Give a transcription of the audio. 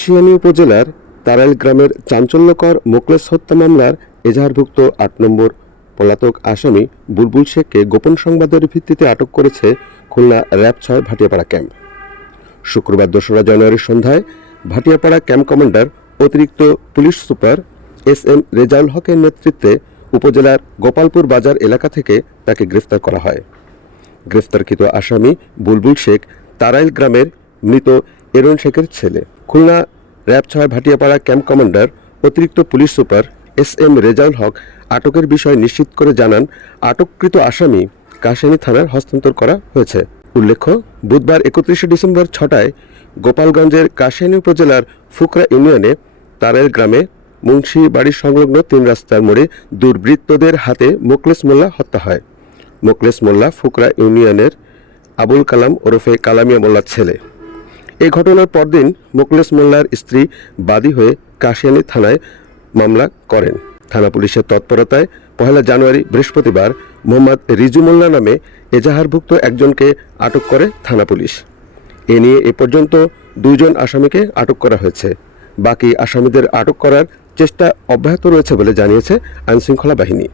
কাছিয়ানী উপজেলার তারাইল গ্রামের চাঞ্চল্যকর মোকলেস হত্যা মামলার এজাহারভুক্ত আট নম্বর পলাতক আসামি বুলবুল শেখকে গোপন সংবাদের ভিত্তিতে আটক করেছে খুলনা র্যাব ছয় ভাটিয়াপাড়া ক্যাম্প। শুক্রবার দোসরা জানুয়ারির সন্ধ্যায় ভাটিয়াপাড়া ক্যাম্প কমান্ডার, অতিরিক্ত police super S M Rezaul হকের নেতৃত্বে উপজেলার গোপালপুর বাজার এলাকা থেকে তাকে গ্রেফতার করা হয়। গ্রেফতারকৃত আসামি বুলবুল শেখ তারাইল গ্রামের মৃত এরন শেখের ছেলে। খুলনা র্যাব ছয় ভাটিয়াপাড়া ক্যাম্প কমান্ডার, অতিরিক্ত police super S M Rezaul Haque আটকের বিষয় নিশ্চিত করে জানান, আটককৃত আসামি কাশানী থানার হস্তান্তর করা হয়েছে। উল্লেখ্য, বুধবার একত্রিশে ডিসেম্বর ছটায় গোপালগঞ্জের কাশানী উপজেলার ফুকরা ইউনিয়নে তারাইল গ্রামে মুন্সি বাড়ির সংলগ্ন তিন রাস্তার মোড়ে দুর্বৃত্তদের হাতে মোকলেস মোল্লা হত্যা হয়। মোকলেস মোল্লা ফুকরা ইউনিয়নের আবুল কালাম ওরফে কালামিয়া মোল্লার ছেলে। এই ঘটনার পরদিন মোকলেস মোল্লার স্ত্রী বাদী হয়ে কাশিয়ানী থানায় মামলা করেন। থানা পুলিশের তৎপরতায় পহেলা জানুয়ারি বৃহস্পতিবার মোহাম্মদ রিজু মোল্লা নামে এজাহারভুক্ত একজনকে আটক করে থানা পুলিশ। এ নিয়ে এ পর্যন্ত দুইজন আসামিকে আটক করা হয়েছে। বাকি আসামিদের আটক করার চেষ্টা অব্যাহত রয়েছে বলে জানিয়েছে আইনশৃঙ্খলা বাহিনী।